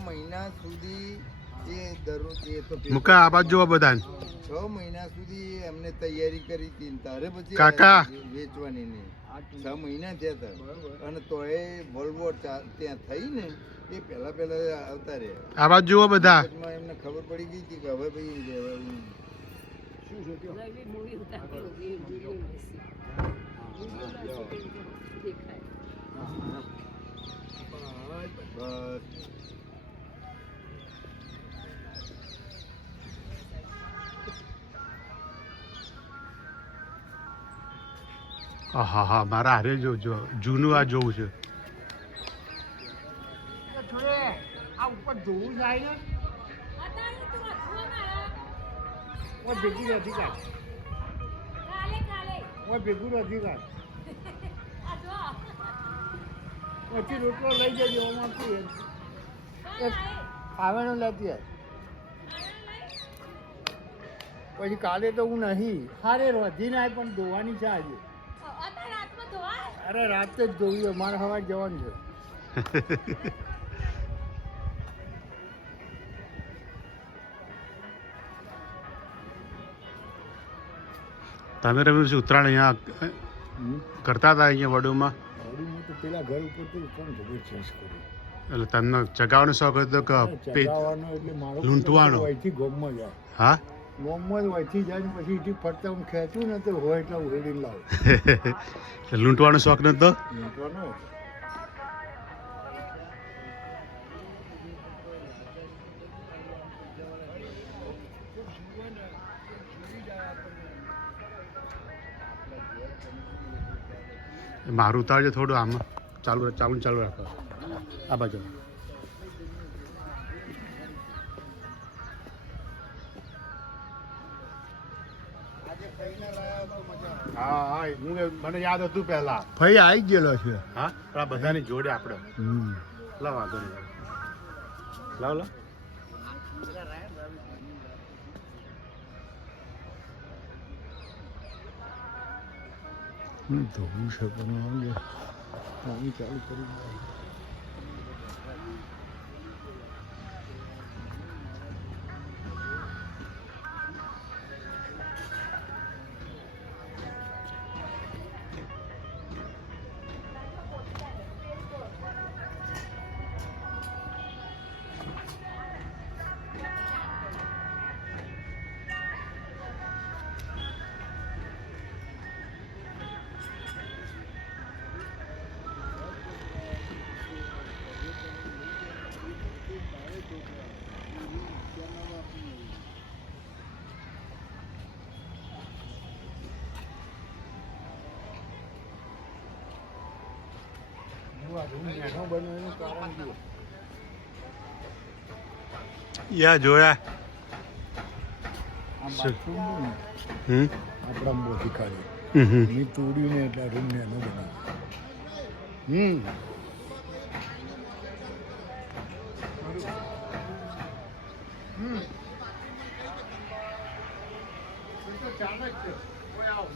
મહિના સુધી એ દરરોજ એ તો મુકા આ બાજુ જોવા બધા 6 મહિના સુધી એમને તૈયારી કરી હતી તારે પછી કાકા વેચવાની નહીં 6 મહિના થયા હતા અને તો એ વર્લ્ડ વોર ત્યાં થઈ ને એ પહેલા આવતા રહ્યા આ બાજુ જોવા બધા એમને ખબર પડી ગઈ હતી કે હવે ભાઈ શું હા હા મારા હારે જો જૂનું આ જોવું છે આ ઉપર જોવું જાય ને ભેગું નથી કાઢ ભેગું નથી કાઢ પછી રોટલો લઈ જજો ખાવાનું લેતી પછી કાલે તો હું નહીં હારે વધી ના પણ ધોવાની છે આજે અરે રાતે જ ધોવી મારે સવારે જવાનું છે તમે રમેશ ઉત્તરાયણ અહીંયા કરતા હતા અહીંયા વડોમાં તો પેલા ઘર ઉપર તો કોણ ખબર ચેન્જ કર્યું એટલે તમને ચગાવવાનો શોખ હતો કે ચગાવવાનો એટલે મારો લૂંટવાનો વયથી ગોમમાં જાય હા ગોમમાં વયથી જાય ને પછી એથી ફરતા હું ખેંચું ને તો હોય એટલે ઉડેડી લાવું લૂંટવાનો શોખ નતો લૂંટવાનો મારું ઉતારજો થોડું આમાં ચાલુ રાખો આ બાજુ હા હા મને યાદ હતું પહેલા ભાઈ આવી ગયેલો છે હા પણ આ બધાની જોડે આપણે લાવ આગળ લાવ ધોવું છે પણ પાણી ચાલુ કરી યા જોયા આપણા મોટી કાઢી મેં તોડીને એટલે રૂમ ને એનો બનાવ્યો ચાલે જ છે કોઈ આવ